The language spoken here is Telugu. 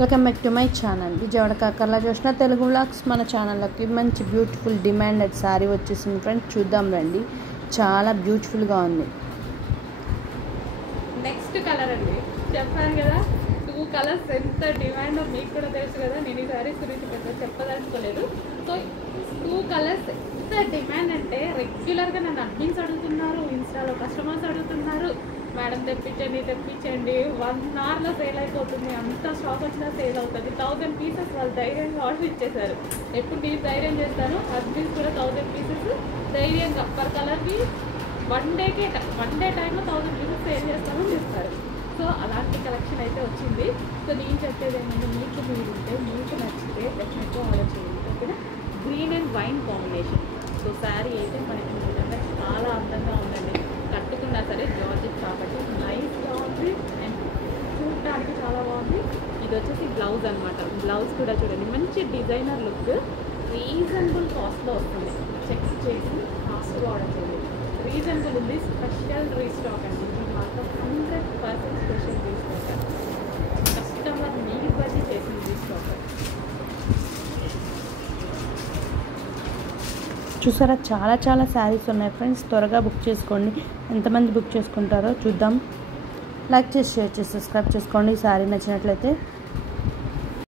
Welcome back to my channel Vijayawada Kakarla Joshna Telugu vlogs. మన ఛానల్లోకి మంచి బ్యూటిఫుల్ డిమాండెడ్ శారీ వచ్చేసింది ఫ్రెండ్స్, చూద్దాం రండి. చాలా బ్యూటిఫుల్గా ఉంది. నెక్స్ట్ కలర్ అండి, చెప్పాను కదా 2 కలర్స్ ఎంత డిమాండ్ మీకు కూడా తెలుసు కదా. నేను ఈ శారీస్ గురించి పెద్ద చెప్పదలుచుకోలేదు. సో 2 కలర్స్ ఎంత డిమాండ్ అంటే రెగ్యులర్గా నన్ను అడ్మిన్స్ అడుగుతున్నారు, ఇన్స్టాలో కస్టమర్స్ అడుగుతున్నారు, మేడం తెప్పించండి 1 అవర్లో సేల్ అయిపోతుంది, అంత స్టాక్ వచ్చినా సేల్ అవుతుంది. 1000 పీసెస్ వాళ్ళు ధైర్యంగా ఆర్డర్ ఇచ్చేసారు. ఎప్పుడు నేను ధైర్యం చేస్తాను, అడ్మిన్స్ కూడా 1000 పీసెస్ ధైర్యంగా పర్ కలర్కి వన్ డే టైంలో 1000 పీసెస్ సేల్ చేస్తామని చెప్తారు. సో అలాంటి కలెక్షన్ అయితే వచ్చింది. సో నేను చెప్పేది ఏమంటే, మీకు మీరుంటే మీకు నచ్చితే డెఫినెట్గా ఆర్డర్ చేయండి. ఓకేనా? Green and wine combination. So sari అయితే మనకి నిజంగా చాలా అందంగా ఉందండి. కట్టుకున్నా సరే జార్జెట్ కాబట్టి నైస్గా ఉంది అండ్ చూడటానికి చాలా బాగుంది. ఇది వచ్చేసి బ్లౌజ్ అనమాట. బ్లౌజ్ కూడా చూడండి, మంచి డిజైనర్ లుక్, రీజనబుల్ కాస్ట్లో వస్తుంది. చెక్ చేసి కాస్ట్గా ఆర్డర్ చేయండి. రీజనబుల్ ఉంది. స్పెషల్ రీస్టాక్ అండి, ఇది మాత్రం 100% స్పెషల్ రీస్టాక్. కస్టమర్ నీడ్ బట్టి చేసిన రీస్టాక్. చూసారా, చాలా శారీస్ ఉన్నాయి ఫ్రెండ్స్. త్వరగా బుక్ చేసుకోండి. ఎంతమంది బుక్ చేసుకుంటారో చూద్దాం. లైక్ చేసి, షేర్ చేసి, సబ్స్క్రైబ్ చేసుకోండి. ఈ శారీ నచ్చినట్లయితే